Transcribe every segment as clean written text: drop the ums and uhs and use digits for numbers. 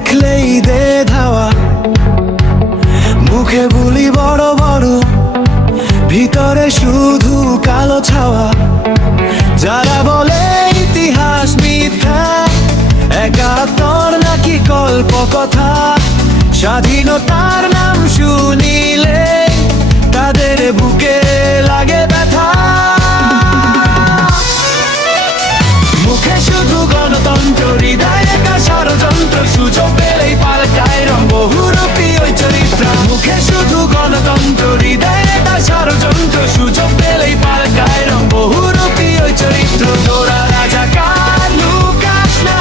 দেখলেই দে ধাওয়া, মুখে বুলি বড় বড়, ভিতরে শুধু কালো ছাওয়া। যারা বলে ইতিহাস মিথ্যা, একাত্তর নাকি গল্প কথা, স্বাধীনতার নাম শুনিলে তাদের বুকে লাগে ব্যথা। মুখে শুধু গণতন্ত্র, হৃদয়ে একা ষড়যন্ত্র, সুযোগ পেলেই পাল্টায় রং বহুরূপী ওই চরিত্র। মুখে শুধু গণতন্ত্র, হৃদয়ে একা ষড়যন্ত্র, সুযোগ পেলেই পাল্টায় রং বহুরূপী ওই চরিত্র। তোরা রাজাকার লুকাস না,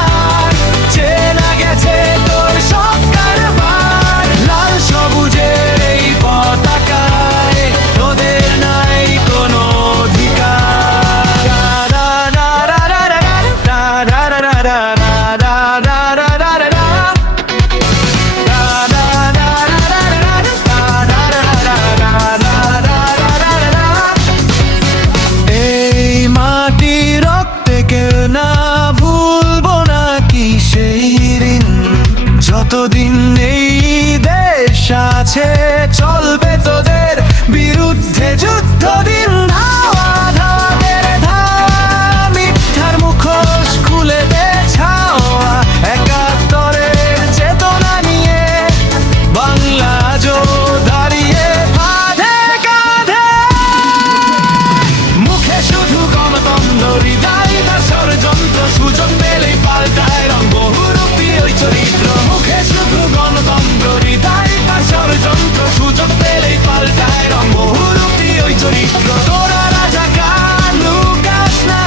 চেনা গেছে তোর সব কারবার। লাল সবুজের এই পতাকায় তোদের নাই কোনো অধিকার। এই মাটি রক্তে কেউ না ভুলবো না কি সেই ঋণ। যতদিন এই দেশ আছে চলবে তোদের বিরুদ্ধে যুদ্ধ দিন। ধাওয়া ধাওয়া বেড়ে ধাওয়া, মিথ্যার মুখোশ খুলে দে ছাওয়া। একাত্তরের চেতনা নিয়ে বাংলা আজও দাঁড়িয়ে কাঁধে কাঁধে। মুখে শুধু গণতন্ত্র, হৃদয় না ষড়যন্ত্র, সুযোগ পেলেই পাল্টায় রং বহুরূপী ওই চরিত্র। মুখে শুধু গণতন্ত্র, হৃদয় না ষড়যন্ত্র, সুযোগ পেলেই পাল্টায় রং বহুরূপী ওই চরিত্র। তোরা রাজাকার লুকাস না,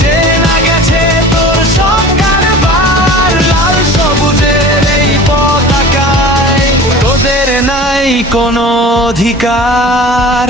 চেনা গেছে তোর সব কারবার। লাল সবুজের এই পতাকায় তোদের নাই কোনো অধিকার।